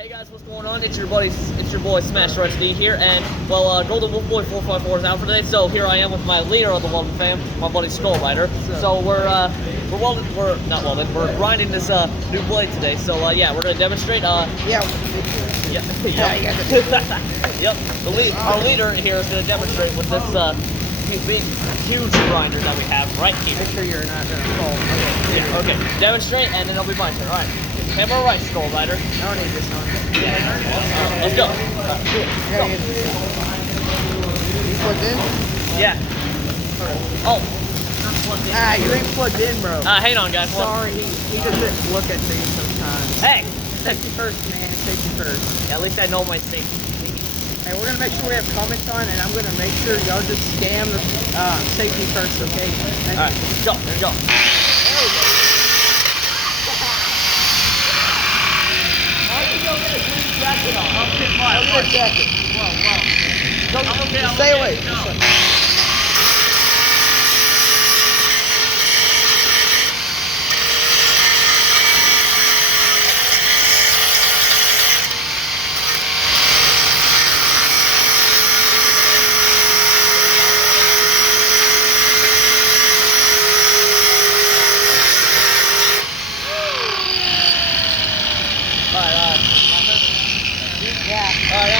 Hey guys, what's going on? It's your boy Smash SD here, and well, Golden Wolf Boy 454 is out for today, so here I am with my leader of the welding fam, my buddy Skullrider. So we're grinding this new blade today. So yeah, we're gonna demonstrate. Yeah. Yep. Our leader here is gonna demonstrate with this big, huge grinder that we have right here. Make sure you're not gonna fall. Yeah. Okay. Demonstrate, and then it'll be my turn. All right. Hammer right, Skullrider. I don't need this on. Let's go. Go. You plugged in? Yeah. Oh. You ain't plugged in, bro. Hang on, guys. Sorry, he doesn't look at things sometimes. Hey. Safety first, man. Safety first. Yeah, at least I know my safety. Hey, we're gonna make sure we have comments on, and I'm gonna make sure y'all just scam the safety first, okay? All right. Go. There we go. There we go. Jacket on. I'll get a jacket. Whoa. Stay away. Yeah.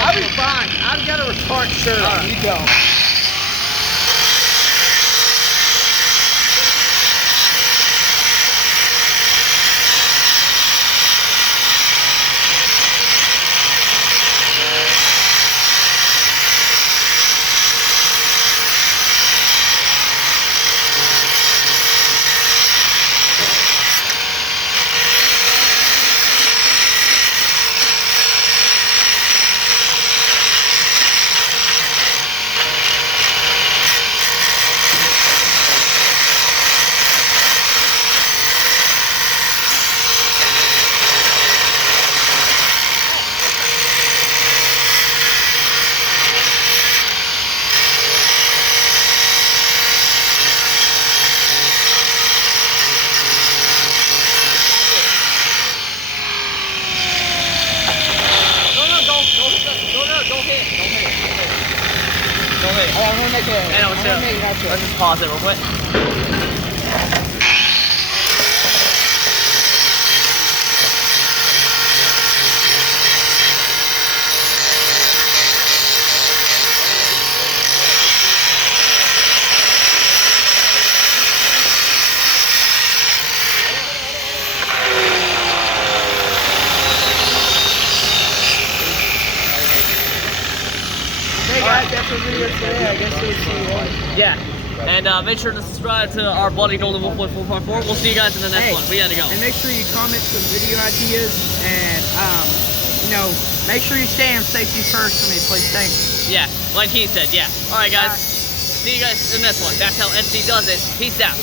I'll be fine. I've got a retard shirt on. You go. Go ahead. I'm gonna make it. Let's just pause it real quick. Hey guys, that's what video today. I guess we'll see you later. Yeah. And make sure to subscribe to our buddy Golden Wolf Boy 454. We'll see you guys in the next one. We gotta go. And make sure you comment some video ideas, and make sure you stay on safety first for me, please. Thanks. Yeah, like he said. Yeah. All right, guys. See you guys in this one. That's how SD does it. Peace out.